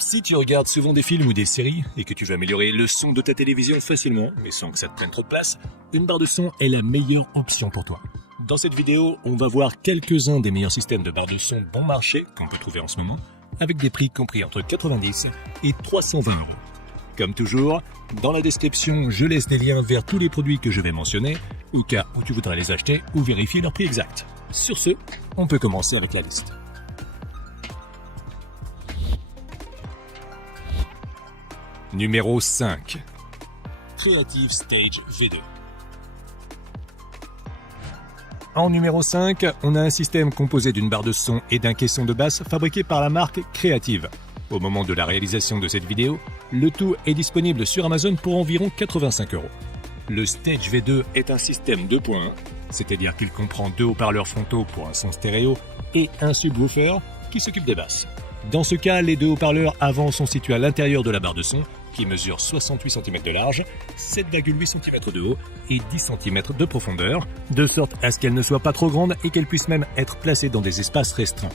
Si tu regardes souvent des films ou des séries et que tu veux améliorer le son de ta télévision facilement, mais sans que ça te prenne trop de place, une barre de son est la meilleure option pour toi. Dans cette vidéo, on va voir quelques-uns des meilleurs systèmes de barres de son bon marché qu'on peut trouver en ce moment, avec des prix compris entre 90 et 320 €. Comme toujours, dans la description, je laisse des liens vers tous les produits que je vais mentionner, au cas où tu voudrais les acheter ou vérifier leur prix exact. Sur ce, on peut commencer avec la liste. Numéro 5. Creative Stage V2. En numéro 5, on a un système composé d'une barre de son et d'un caisson de basse fabriqué par la marque Creative. Au moment de la réalisation de cette vidéo, le tout est disponible sur Amazon pour environ 85 €. Le Stage V2 est un système 2.1, c'est-à-dire qu'il comprend deux haut-parleurs frontaux pour un son stéréo et un subwoofer qui s'occupe des basses. Dans ce cas, les deux haut-parleurs avant sont situés à l'intérieur de la barre de son, qui mesure 68 cm de large, 7,8 cm de haut et 10 cm de profondeur, de sorte à ce qu'elle ne soit pas trop grande et qu'elle puisse même être placée dans des espaces restreints.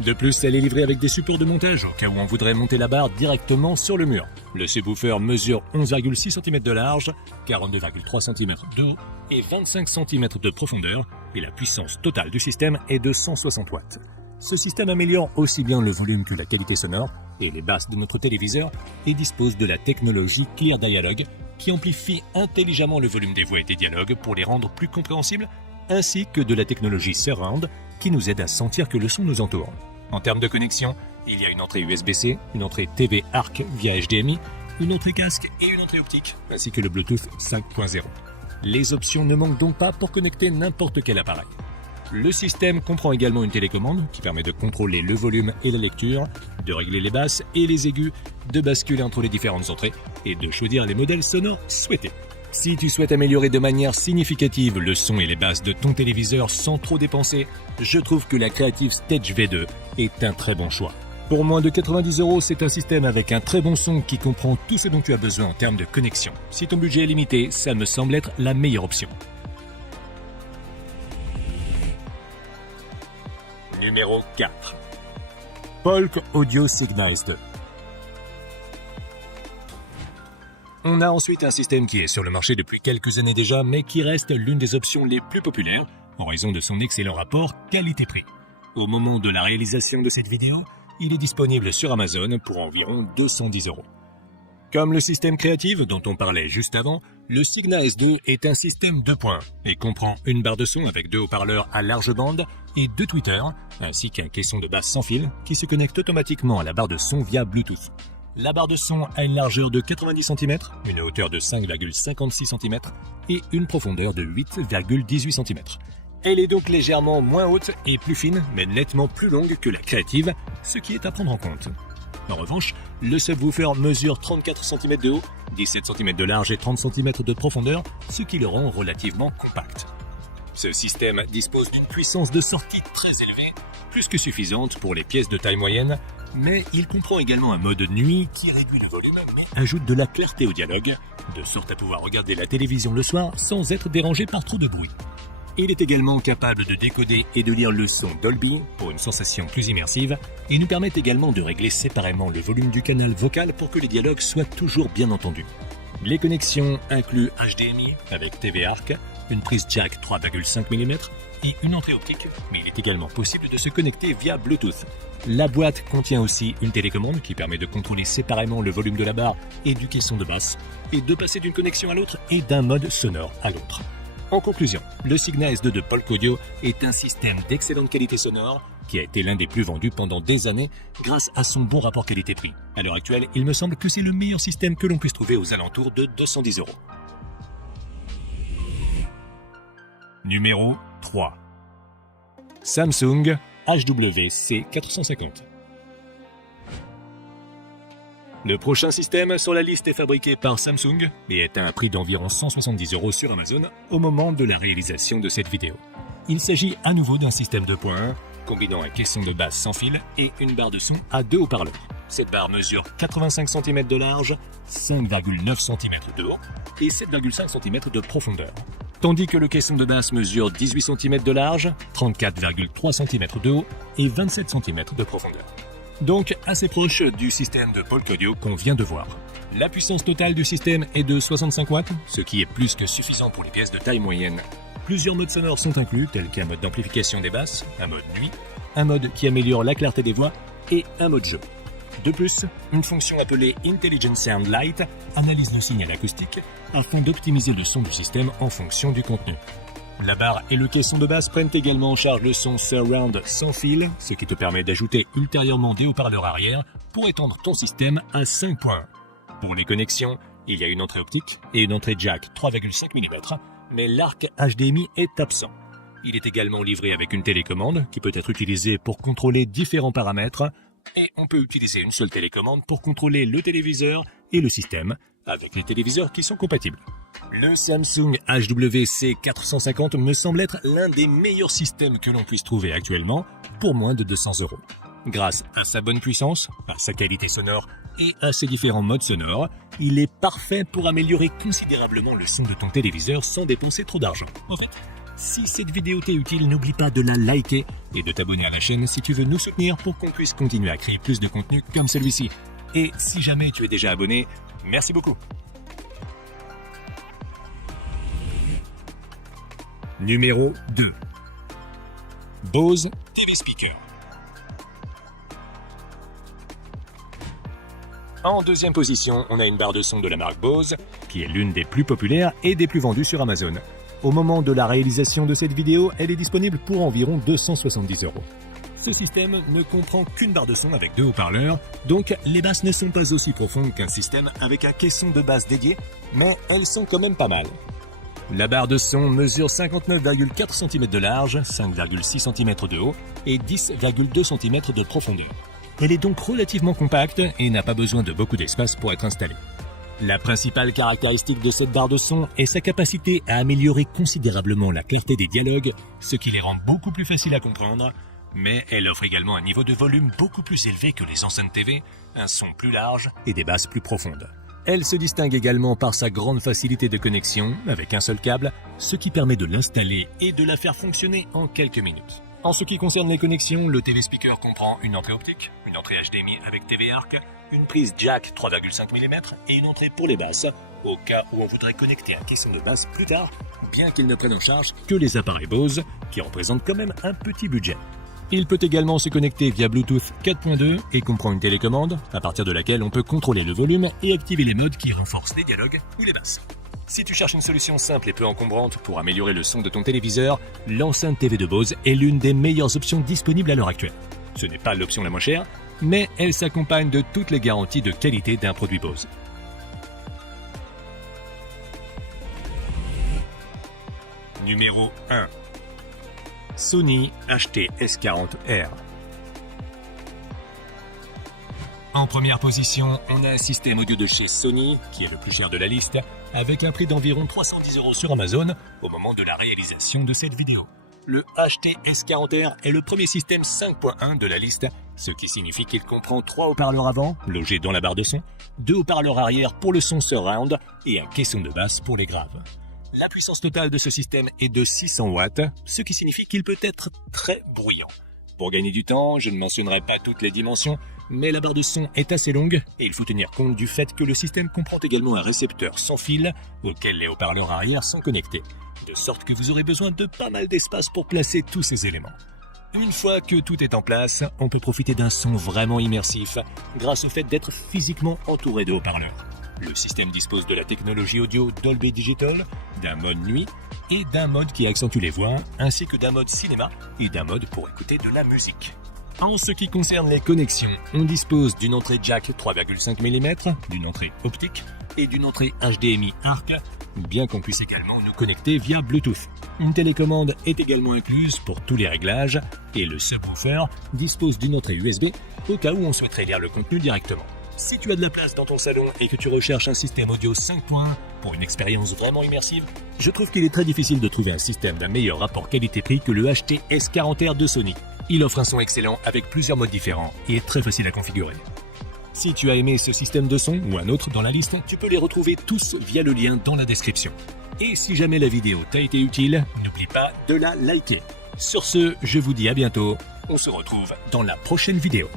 De plus, elle est livrée avec des supports de montage au cas où on voudrait monter la barre directement sur le mur. Le subwoofer mesure 11,6 cm de large, 42,3 cm de haut et 25 cm de profondeur, et la puissance totale du système est de 160 watts. Ce système améliore aussi bien le volume que la qualité sonore et les basses de notre téléviseur et dispose de la technologie Clear Dialogue qui amplifie intelligemment le volume des voix et des dialogues pour les rendre plus compréhensibles, ainsi que de la technologie Surround qui nous aide à sentir que le son nous entoure. En termes de connexion, il y a une entrée USB-C, une entrée TV ARC via HDMI, une entrée casque et une entrée optique, ainsi que le Bluetooth 5.0. Les options ne manquent donc pas pour connecter n'importe quel appareil. Le système comprend également une télécommande qui permet de contrôler le volume et la lecture, de régler les basses et les aigus, de basculer entre les différentes entrées et de choisir les modèles sonores souhaités. Si tu souhaites améliorer de manière significative le son et les basses de ton téléviseur sans trop dépenser, je trouve que la Creative Stage V2 est un très bon choix. Pour moins de 90 €, c'est un système avec un très bon son qui comprend tout ce dont tu as besoin en termes de connexion. Si ton budget est limité, ça me semble être la meilleure option. Numéro 4. Polk Audio Cygnus 2. On a ensuite un système qui est sur le marché depuis quelques années déjà, mais qui reste l'une des options les plus populaires en raison de son excellent rapport qualité-prix. Au moment de la réalisation de cette vidéo, il est disponible sur Amazon pour environ 210 €. Comme le système Creative dont on parlait juste avant, le Cygnus 2 est un système 2.1 et comprend une barre de son avec deux haut-parleurs à large bande et deux tweeters, ainsi qu'un caisson de basse sans fil qui se connecte automatiquement à la barre de son via Bluetooth. La barre de son a une largeur de 90 cm, une hauteur de 5,56 cm et une profondeur de 8,18 cm. Elle est donc légèrement moins haute et plus fine, mais nettement plus longue que la Creative, ce qui est à prendre en compte. En revanche, le subwoofer mesure 34 cm de haut, 17 cm de large et 30 cm de profondeur, ce qui le rend relativement compact. Ce système dispose d'une puissance de sortie très élevée, plus que suffisante pour les pièces de taille moyenne, mais il comprend également un mode nuit qui réduit le volume mais ajoute de la clarté au dialogue, de sorte à pouvoir regarder la télévision le soir sans être dérangé par trop de bruit. Il est également capable de décoder et de lire le son Dolby pour une sensation plus immersive et nous permet également de régler séparément le volume du canal vocal pour que les dialogues soient toujours bien entendus. Les connexions incluent HDMI avec TV ARC, une prise jack 3,5 mm et une entrée optique, mais il est également possible de se connecter via Bluetooth. La boîte contient aussi une télécommande qui permet de contrôler séparément le volume de la barre et du caisson de basse et de passer d'une connexion à l'autre et d'un mode sonore à l'autre. En conclusion, le Cygnus 2 de Polk Audio est un système d'excellente qualité sonore qui a été l'un des plus vendus pendant des années grâce à son bon rapport qualité-prix. À l'heure actuelle, il me semble que c'est le meilleur système que l'on puisse trouver aux alentours de 210 €. Numéro 3. Samsung HWC450. Le prochain système sur la liste est fabriqué par Samsung et est à un prix d'environ 170 € sur Amazon au moment de la réalisation de cette vidéo. Il s'agit à nouveau d'un système 2.1 combinant un caisson de basse sans fil et une barre de son à deux haut-parleurs. Cette barre mesure 85 cm de large, 5,9 cm de haut et 7,5 cm de profondeur. Tandis que le caisson de basse mesure 18 cm de large, 34,3 cm de haut et 27 cm de profondeur. donc assez proche du système de Polk Audio qu'on vient de voir. La puissance totale du système est de 65 watts, ce qui est plus que suffisant pour les pièces de taille moyenne. Plusieurs modes sonores sont inclus, tels qu'un mode d'amplification des basses, un mode nuit, un mode qui améliore la clarté des voix et un mode jeu. De plus, une fonction appelée Intelligent Sound Light analyse le signal acoustique afin d'optimiser le son du système en fonction du contenu. La barre et le caisson de basse prennent également en charge le son surround sans fil, ce qui te permet d'ajouter ultérieurement des haut-parleurs arrière pour étendre ton système à 5 points. Pour les connexions, il y a une entrée optique et une entrée jack 3,5 mm, mais l'arc HDMI est absent. Il est également livré avec une télécommande qui peut être utilisée pour contrôler différents paramètres, et on peut utiliser une seule télécommande pour contrôler le téléviseur et le système, avec les téléviseurs qui sont compatibles. Le Samsung HWC450 me semble être l'un des meilleurs systèmes que l'on puisse trouver actuellement pour moins de 200 €. Grâce à sa bonne puissance, à sa qualité sonore et à ses différents modes sonores, il est parfait pour améliorer considérablement le son de ton téléviseur sans dépenser trop d'argent. En fait, si cette vidéo t'est utile, n'oublie pas de la liker et de t'abonner à la chaîne si tu veux nous soutenir pour qu'on puisse continuer à créer plus de contenu comme celui-ci. Et si jamais tu es déjà abonné, merci beaucoup. Numéro 2. Bose TV Speaker. En deuxième position, on a une barre de son de la marque Bose, qui est l'une des plus populaires et des plus vendues sur Amazon. Au moment de la réalisation de cette vidéo, elle est disponible pour environ 270 €. Ce système ne comprend qu'une barre de son avec 2 haut-parleurs, donc les basses ne sont pas aussi profondes qu'un système avec un caisson de basse dédié, mais elles sont quand même pas mal. La barre de son mesure 59,4 cm de large, 5,6 cm de haut et 10,2 cm de profondeur. Elle est donc relativement compacte et n'a pas besoin de beaucoup d'espace pour être installée. La principale caractéristique de cette barre de son est sa capacité à améliorer considérablement la clarté des dialogues, ce qui les rend beaucoup plus faciles à comprendre, mais elle offre également un niveau de volume beaucoup plus élevé que les enceintes TV, un son plus large et des basses plus profondes. Elle se distingue également par sa grande facilité de connexion avec un seul câble, ce qui permet de l'installer et de la faire fonctionner en quelques minutes. En ce qui concerne les connexions, le TV Speaker comprend une entrée optique, une entrée HDMI avec TV Arc, une prise jack 3,5 mm et une entrée pour les basses, au cas où on voudrait connecter un caisson de basse plus tard, bien qu'il ne prenne en charge que les appareils Bose, qui représentent quand même un petit budget. Il peut également se connecter via Bluetooth 4.2 et comprend une télécommande, à partir de laquelle on peut contrôler le volume et activer les modes qui renforcent les dialogues ou les basses. Si tu cherches une solution simple et peu encombrante pour améliorer le son de ton téléviseur, l'enceinte TV de Bose est l'une des meilleures options disponibles à l'heure actuelle. Ce n'est pas l'option la moins chère, mais elle s'accompagne de toutes les garanties de qualité d'un produit Bose. Numéro 1. Sony HT-S40R. En première position, on a un système audio de chez Sony, qui est le plus cher de la liste, avec un prix d'environ 310 € sur Amazon au moment de la réalisation de cette vidéo. Le HT-S40R est le premier système 5.1 de la liste, ce qui signifie qu'il comprend 3 haut-parleurs avant, logés dans la barre de son, 2 haut-parleurs arrière pour le son surround et un caisson de basse pour les graves. La puissance totale de ce système est de 600 watts, ce qui signifie qu'il peut être très bruyant. Pour gagner du temps, je ne mentionnerai pas toutes les dimensions, mais la barre de son est assez longue et il faut tenir compte du fait que le système comprend également un récepteur sans fil auquel les haut-parleurs arrière sont connectés, de sorte que vous aurez besoin de pas mal d'espace pour placer tous ces éléments. Une fois que tout est en place, on peut profiter d'un son vraiment immersif grâce au fait d'être physiquement entouré de haut-parleurs. Le système dispose de la technologie audio Dolby Digital, d'un mode nuit et d'un mode qui accentue les voix, ainsi que d'un mode cinéma et d'un mode pour écouter de la musique. En ce qui concerne les connexions, on dispose d'une entrée jack 3,5 mm, d'une entrée optique et d'une entrée HDMI Arc, bien qu'on puisse également nous connecter via Bluetooth. Une télécommande est également incluse pour tous les réglages et le subwoofer dispose d'une entrée USB au cas où on souhaiterait lire le contenu directement. Si tu as de la place dans ton salon et que tu recherches un système audio 5 points pour une expérience vraiment immersive, je trouve qu'il est très difficile de trouver un système d'un meilleur rapport qualité-prix que le HT-S40R de Sony. Il offre un son excellent avec plusieurs modes différents et est très facile à configurer. Si tu as aimé ce système de son ou un autre dans la liste, tu peux les retrouver tous via le lien dans la description. Et si jamais la vidéo t'a été utile, n'oublie pas de la liker. Sur ce, je vous dis à bientôt. On se retrouve dans la prochaine vidéo.